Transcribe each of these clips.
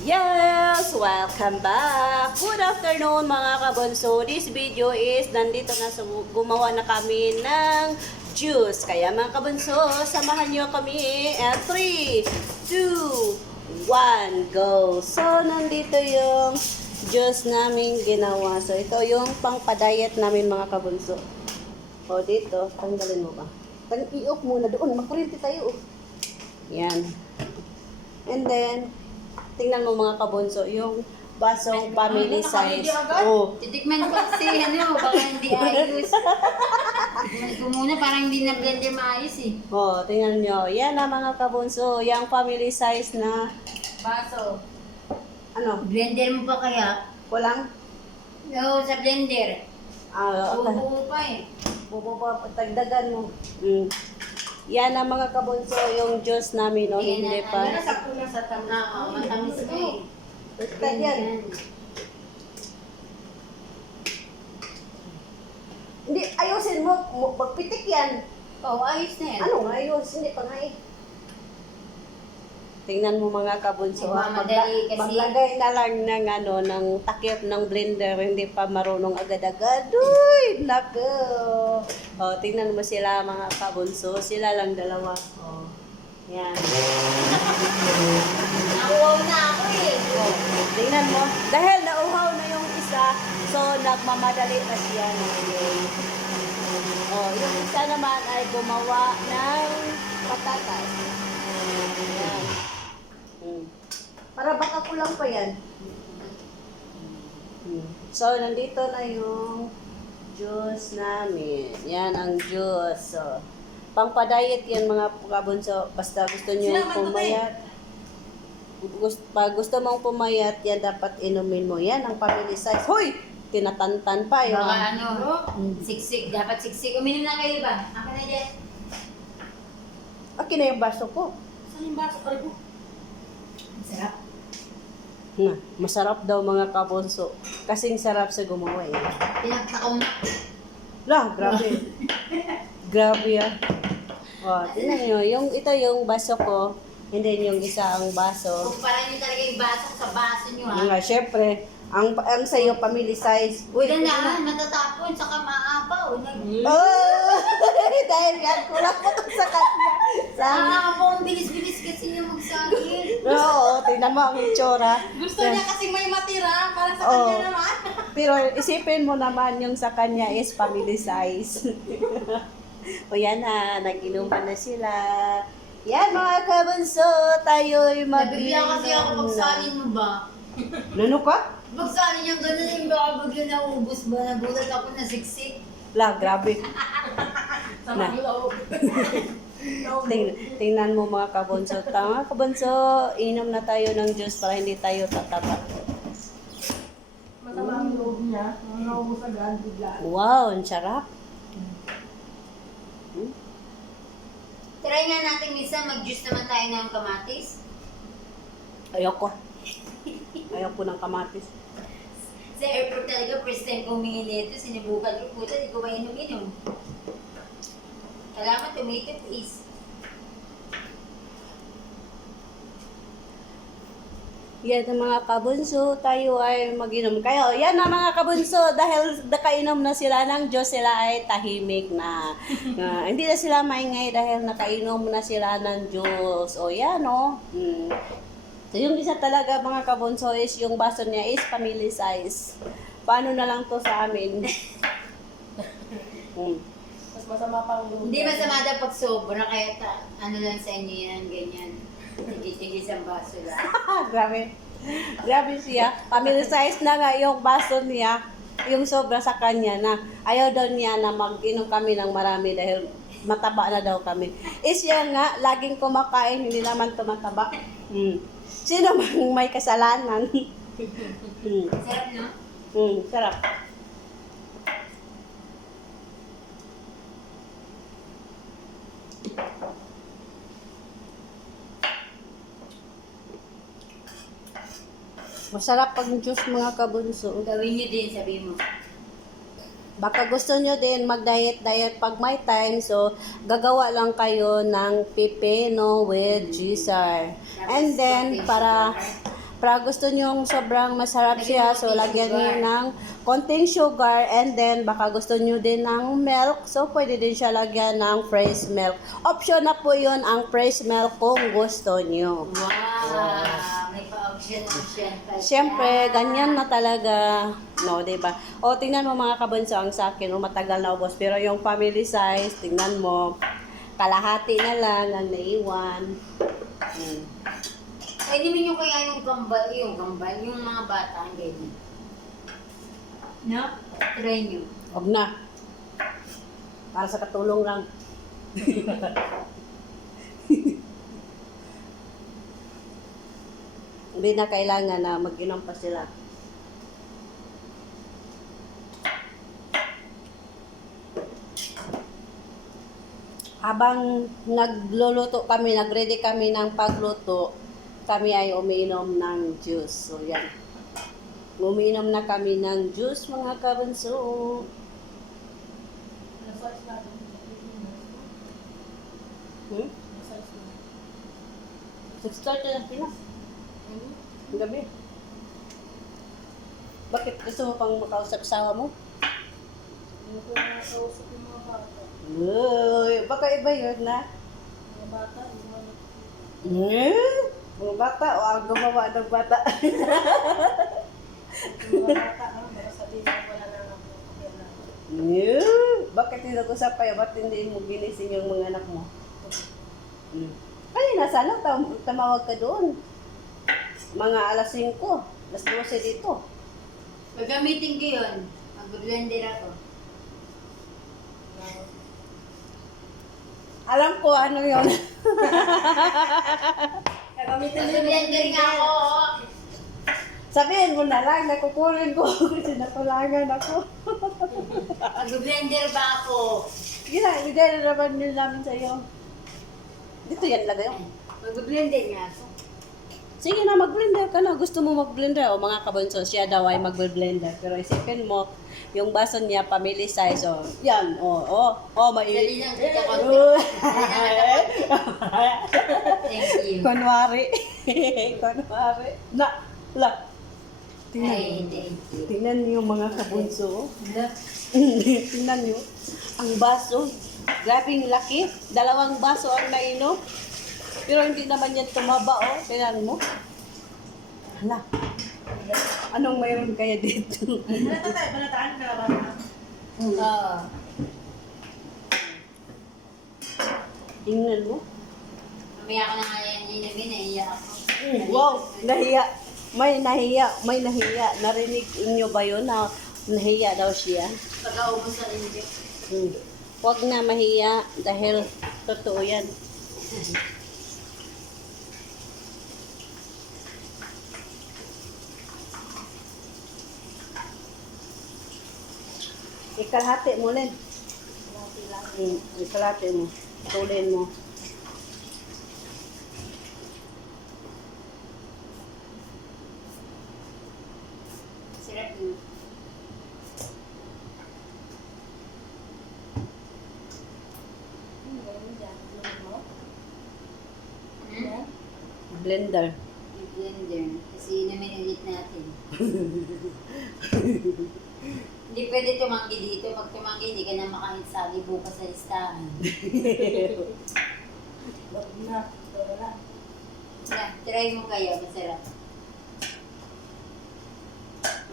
Yes! Welcome back! Good afternoon mga kabonso. This video is nandito na gumawa na kami ng juice. Kaya mga kabonso, samahan nyo kami. And 3, 2, 1, go! So, nandito yung juice namin ginawa. So, ito yung pang-diet namin mga kabonso. O, dito. Tanggalin mo ba? I-off muna doon. Magkurinti tayo. Yan. And then, tingnan mo mga kabonso, yung basong family size. Oh. Titikman ko kasi baka hindi ayos. Titikman ko muna, parang hindi na blender maayos eh. Oh, tingnan nyo. Yan na mga kabonso, yung family size na, Baso. ano, Blender mo pa kaya? walang, Oo, sa blender. Bubuo pa eh. bubo tagdagan mo. Yan na mga kabonso, yung juice namin, no? Hindi pa. Sakto na sa tamis. Oo, matamis ka eh. Basta yan. Hindi, ayusin mo, magpitik yan. Oo, ayos na yan. Ano nga ayos? Hindi pa nga eh. Tingnan mo mga kabunso, Nagmamadali kasi. maglagay na lang ng ng takip ng blender, hindi pa marunong agad-agad. Uy, nako. Oh, tingnan mo sila mga kabunso, sila lang dalawa. Oh. Yan. Nauwaw na ako eh. Oh, tingnan mo. Dahil nauhaw na yung isa, so nagmamadali na siya ngayon. Oh, yung isa naman ay gumawa ng patatas. Yan. Para baka kulang pa yan. So, nandito na yung juice namin. Yan ang juice. So, pang-diet yan mga kabunso. Basta gusto nyo pumayat. Pag gusto mong pumayat, yan dapat inumin mo. Yan ang family size. Hoy! Tinatantan pa yun. Baka siksik. Dapat siksik. Uminom na kayo ba? Ako na dyan. Akin na yung baso ko. Saan yung baso? Arigo. Sarap. Na, masarap daw mga kabunso. Kasing sarap sa gumawa eh. Pinagtakaw na. Lah, grabe. Grabe ah. Oh, tingnan nyo. Ito yung baso ko. And then yung isa ang baso. Kumpara nyo talaga yung baso sa baso nyo ha. Nga, syempre, ang sa'yo, family size. Uy, Gandaan, matatapon, saka maapaw. Oh! Dahil yan, kulang mo to sa kanya. Maapaw, ang bilis-bilis kasi niya magsagin. Oo, tingnan mo ang itsura. Gusto niya kasi may matira para sa Oo. kanya naman. Pero isipin mo naman yung sa kanya is family size. O yan na, nag-inuman na sila. Yan mga kabunso, tayo'y Nabigyan kasi ako pagsalin mo ba? Nano ka? Pagsalin yung gano'n yung baka bigyan naubos ba? Nagulat ako na siksik. La, grabe. Sama ko loob. Tingnan mo mga kabunso. Tama kabunso, inom na tayo ng juice para hindi tayo tataba. Masama ang loob niya, naubos agad bigla. Wow, ang sarap. Try nga natin minsan mag-juice naman tayo ng kamatis. Ayoko. Ayoko ng kamatis. Sa airport talaga, first time kong humingi nito, sinibukan ko, puta, di ko ba inom-inom? Kailangan tomato paste. Yan ang mga kabunso, tayo ay mag-inom kayo. Yan ang mga kabunso, dahil nakainom na sila ng Diyos, sila ay tahimik na. Hindi na sila maingay dahil nakainom na sila ng Diyos. O yan o. So yung isa talaga mga kabunso is yung baso niya is family size. Paano na lang to sa amin? Mas masama pang loob. Hindi masama daw pag sobra, kaya ano lang sa inyo yan, ganyan. Tigis-tigis ang baso lang. Grabe. Grabe siya. Family size na nga yung baso niya. Yung sobra sa kanya na ayaw daw niya na mag-inom kami ng marami dahil mataba na daw kami. Siya nga, laging kumakain, hindi naman tumataba. Sino mang may kasalanan? Sarap, no? Sarap. Masarap pag juice mga kabunso. Gawin nyo din, sabi mo. Baka gusto nyo din mag-diet pag may time. So, gagawa lang kayo ng pipino with Gisar. And then, para gusto nyo sobrang masarap siya, so lagyan nyo ng konting sugar and then baka gusto nyo din ng milk, so pwede din siya lagyan ng fresh milk. Option na po yun ang fresh milk kung gusto nyo. Wow! May pa-option pa siya. Siyempre, ganyan na talaga. No, diba? O, tingnan mo mga kabunso, ang sa akin, matagal na ubos. Pero yung family size, tingnan mo, kalahati na lang ang naiwan. Pwede mo nyo kaya yung kambal, yung mga bata, ang ganyan. No? Try nyo. Huwag na. Para sa katulong lang. Hindi na kailangan na mag-inom pa sila. Habang nagluluto kami, nagready kami ng pagluto, kami ay umiinom ng juice. So, yan. Umiinom na kami ng juice, mga kabunso. Nasa-size natin. Nasa-size natin. 6:30 na Pinas. Ang gabi. Bakit gusto mo pang makausap asawa mo? Hindi ko nakausap yung mga bata. Uy, baka iba yun na. Mga bata, yung mga Mga bata o ang gumawa ng bata. bata, baka sabihin ko wala na lang yung pakialam. Bakit hindi ko sa payo? Ba't hindi mo ginising yung mga anak mo? Kanina sana tumawag ka doon. Mga alas 5, alas 12 dito. Pagamitin ko yun, mag-blender ako. Alam ko ano yun. Mag-blender nga ako. Sabihin mo na lang, nakukunin ko kasi napalangan ako. Mag-blender ba ako? Bigay na naman nila namin sa'yo. Dito yan lagay. Mag-blender nga ako. Sige na, mag-blender ka na. Gusto mo mag-blender? O mga kabunso, siya daw ay mag-blender. Pero isipin mo, yung baso niya, family size. O, yan. Dali lang kita ko. Thank you. Kunwari. Kunwari. La. Ay, Tingnan. thank you. Tingnan niyo yung mga kabunso. Tingnan niyo. Ang baso. Grabing laki. 2 baso ang nainom. Pero hindi naman yan tumaba, oh. Tingnan mo. Hala. Anong mayroon kaya dito? Banataan ka ba? Oo. Tingnan mo. Mamaya ko na nga yan inumin, naiiyak ako. Wow, nahiya. May nahiya. Narinig niyo ba yun na nahiya daw siya? Pagkaubos sa inyo. Huwag na mahiya dahil totoo yan. Ikalahati mo rin. Ikalahati mo. Tulin mo. Sarap yun. Blender. Blender. Kasi inumin ulit natin. Hindi pwede tumanggi dito. Pag tumanggi, hindi ka na makahitsali bukas sa listahan. Wag na. Wala. Try mo kayo. Masarap.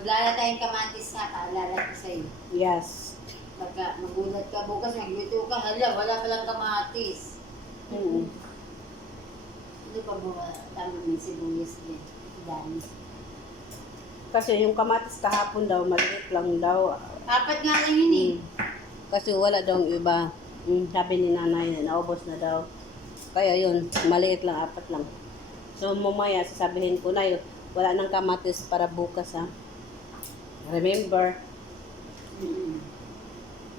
Wala tayong kamatis nga. Paalala ko sa'yo. Yes. Pagka magulat ka bukas, magluto ka. Hala, wala palang kamatis. Ano pa ba? Tama may sibuyas din. Dami. Kasi yung kamatis kahapon daw, maliit lang daw. 4 nga lang yun eh. Kasi wala daw ang iba. Sabi ni nanay, naubos na daw. Kaya yun, maliit lang, 4 lang. So mamaya, sasabihin ko na yun, wala nang kamatis para bukas ha. Remember?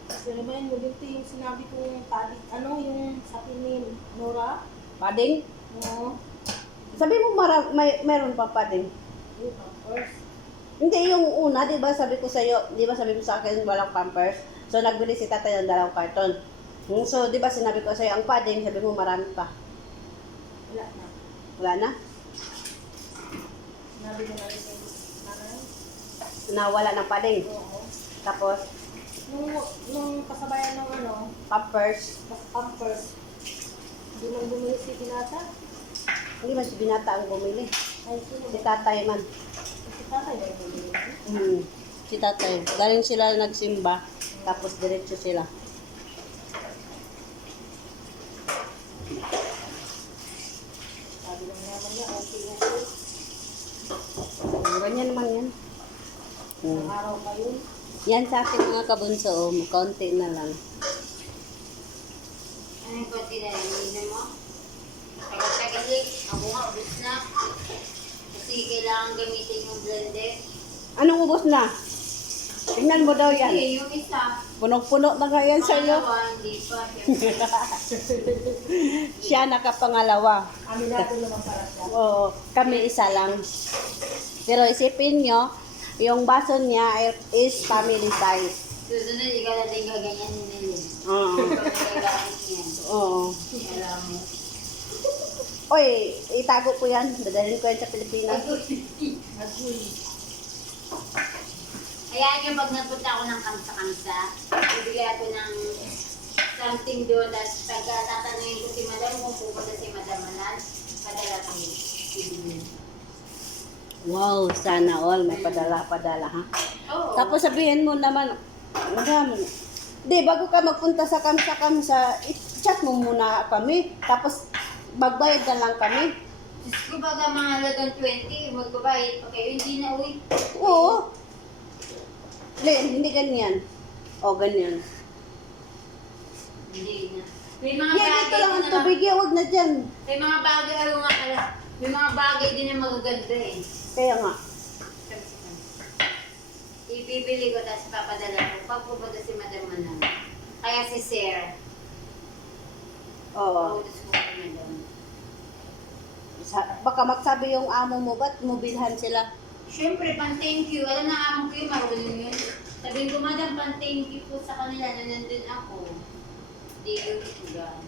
Kasi remind mo dito yung sinabi kong tali, yung sabi ni Nora. Pading? No. Sabi mo meron pa pading. Yung pampers. Hindi, yung una, di ba sabi ko sa'yo, di ba sabi mo sa akin walang pampers? So nagbili si tatay ng 2 karton. So di ba sinabi ko sa'yo, ang padding, sabi mo marami pa. Wala na. Wala na? sinabi mo na rin kay nanay. Nawala ng paling. Oo. Tapos, Nung kasabayan ng Pampers. pampers, hindi man bumili si Binata. Hindi mas binata ang bumili. Ay, sino Si ba? tatay man. Si tatay ba yung bumili? Si tatay. Galing sila nagsimba. Tapos diretso sila. Sabi lang naman niya, okay. Ganyan naman yan. Ang araw pa yun. Yan sa ating mga kabunso, kaunti na lang. Ano yung konti na lang? Hindi mo? Tagal-tagal ako nga, ubus na. Kasi kailangan gamitin yung blender. Anong ubos na? Tingnan mo daw yan. Hindi, yung isa. Punong-puno na nga yan sa iyo. Pangalawa, hindi pa. Siyempre. Siya nakapangalawa. Aminado naman para siya. Oo, kami isa lang. Pero isipin nyo, yung baso niya is family size. Susunod, ikaw na din gaganyan nila. Oo. Ikaw na gagamit yan. Oo. Alam mo. Oy, itago ko yan. Dadalhin ko yan sa Pilipinas. Agoy. Kaya yung pag nagpunta ako ng kamsa-kamsa, bibigay ako ng something doon, tapos pagka tatanungin ko si madam kung pupunta si madam Manan, padala ko yun. Bibigyan. Wow, sana all. May padala-padala, ha? Oo. Tapos sabihin mo naman, madam, di, bago ka magpunta sa kamsa-kamsa, i-chat mo muna kami. Tapos, magbayad na lang kami. Diyos ko baga mga halagang 20, magbabayad pa kayo, hindi na uwi. Oo. Hindi ganyan. O, ganyan. Hindi na. May mga Yan, ito lang ang na tubig. Huwag na dyan. may mga bagay, ano nga pala, may mga bagay din na magaganda eh. Kaya nga. Ibibili ko, tapos papadala ko pag pupunta si madam Manan. Kaya si Sarah, Oo. pautos ko kay madam. Baka magsabi yung amo mo, ba't mo bilhan sila? Siyempre, pan-thank you. Alam na amo ko yun, marunong yun. Sabihin ko, madam, pan-thank you po sa kanila na nandun ako. Hindi yun itugan.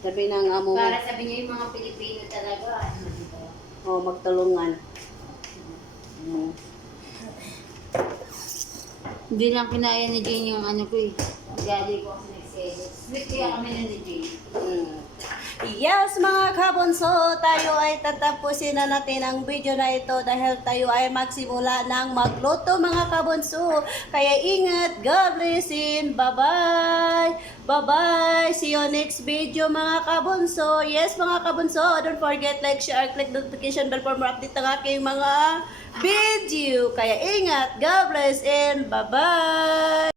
Sabi ng amo mo, Para sabi niya yung mga Pilipino talaga. Ano dito? o magtulungan. Mm. Hindi lang kinaya ni Jane yung ano ko eh. Galing ko kasi nagselos. Sweet kaya kami na ni Jane. Mm. Yes, mga kabunso, tayo ay tatapusin na natin ang video na ito dahil tayo ay magsimula ng magluto, mga kabunso. Kaya ingat, God bless and bye-bye. Bye-bye. See you next video, mga kabunso. Yes, mga kabunso, don't forget like, share, click notification bell for more update ng aking mga video. Kaya ingat, God bless and bye-bye.